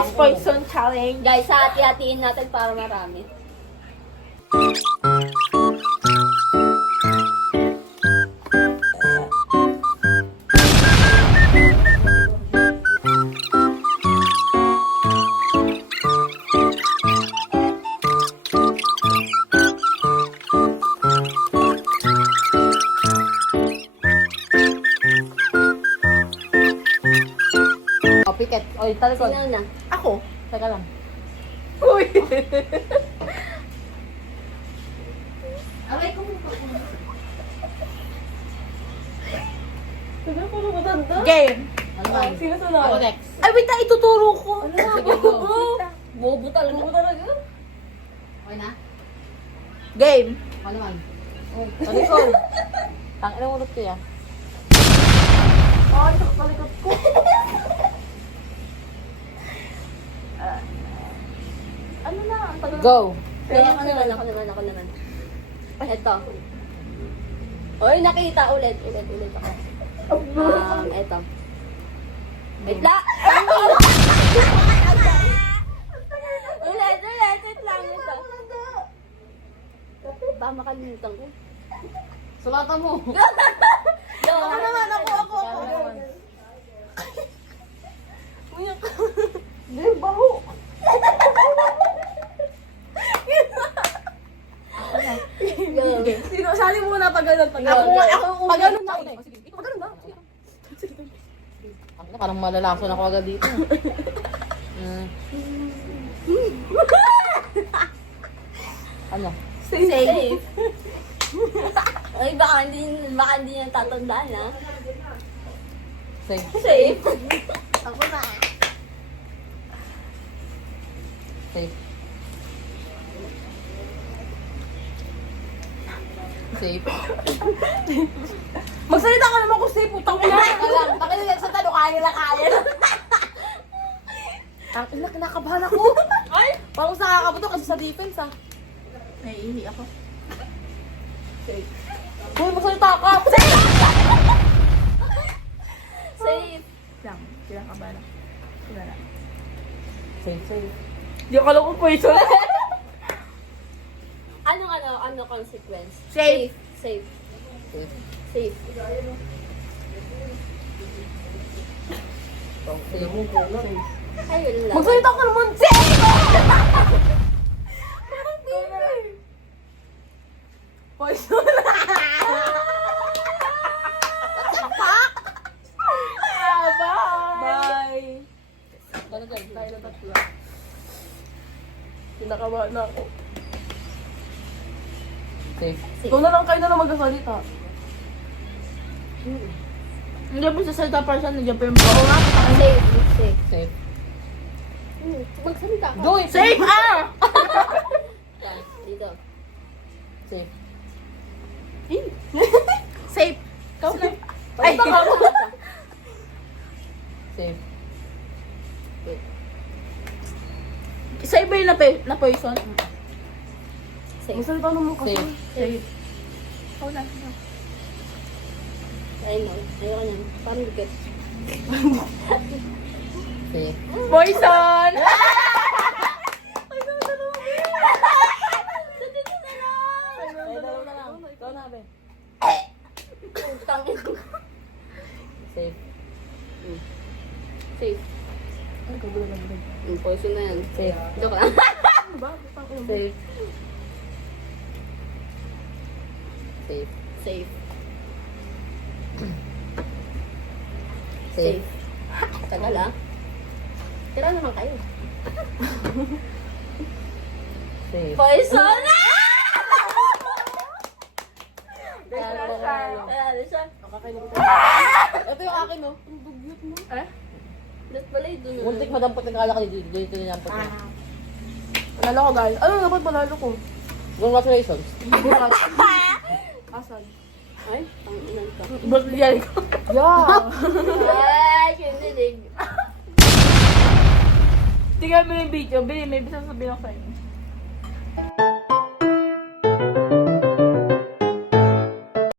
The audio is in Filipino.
Guys, poison challenge. Guys, hati-hatiin natin para marami. Piket. Oy, talikod. Sino na? Ako. Teka lang. Uy. Aray ko mo pa. Game. Ano man? Sino sunod? Ako next. Ay, wait na, ituturo ko. Ano Sige, na? go. Bobo talaga. Bobo talaga. Okay na? Game. Ano naman? Talikod. Tangin ang ulot ko yan. Ay, nakapalikot ko. Ano na? Ang tagal. Go. Ako naman. Eto. Oy, nakita ulit ako. Eto. Wait lang. Ulit lang ito. Baka makalimutan ko. Sulatan mo. Ako naman, ako. Hindi, baho. Sino? Sali muna pag ganun. Pag ganun. Pag ganun na. Sige, pag ganun na. Tangina, parang malalason ako agad dito. Ano? Safe. Ay, baka hindi niya tatandaan, ha? Safe. Safe. Ako na. Safe. Safe. Magsalita ka naman kung safe, putang ina. Alam, pakinig sa tanong, kaya. Ang ina, kinakabahan ako. Ay! Parang sa kakabuto kasi sa defense, ha. Naiihi ako. Safe. Uy, magsalita ka! Safe. Lang, kinakabahan ako. Wala na. Safe. Di ako alam kung poison. Ano consequence? Safe. Safe. Safe. Safe. Ayun lang. Magsalita ka naman, safe! Parang baby. Poison. Bye! Ano dyan? Tayo na tatlo. Kinakabahan na ako. Safe. Ikaw na lang, kayo na lang magkasalita. Hindi mo sasalita pa siya, nandiyan pa yung bako nga. Safe. Safe. Safe. Magsalita ka. Do it! Safe! Ah! Dito. Safe. Safe! Ikaw na. Ay! Safe. Safe ba yung na poison? Safe. Magsalita naman kasi. Safe. Safe. Ikaw na. Ayun. Ayoko na. Parang dikit. Safe. Poison! Ikaw na, be. Tangin. Safe. Safe. Ay, kagulo lang ba? Poison na yan. Safe. Joke lang. Ano ba? Safe. Safe. Safe. Safe. Safe. Tagal, ah. Tira naman kayo. Safe. Poison na! Ano siya. Ito yung akin, no? Ang dugyot mo. Eh? That's pala yung dulo. Muntik madampot ng kala ka dito ninampot mo. Panalo ko, guys. Ano dapat panalo ko? Congratulations. Bukas. Asan? Ay, ang inan ka. Brazilian ko. Yeah. Ay, kinilig. Tingnan mo yung video. May bisa sabihin ako sa'yo.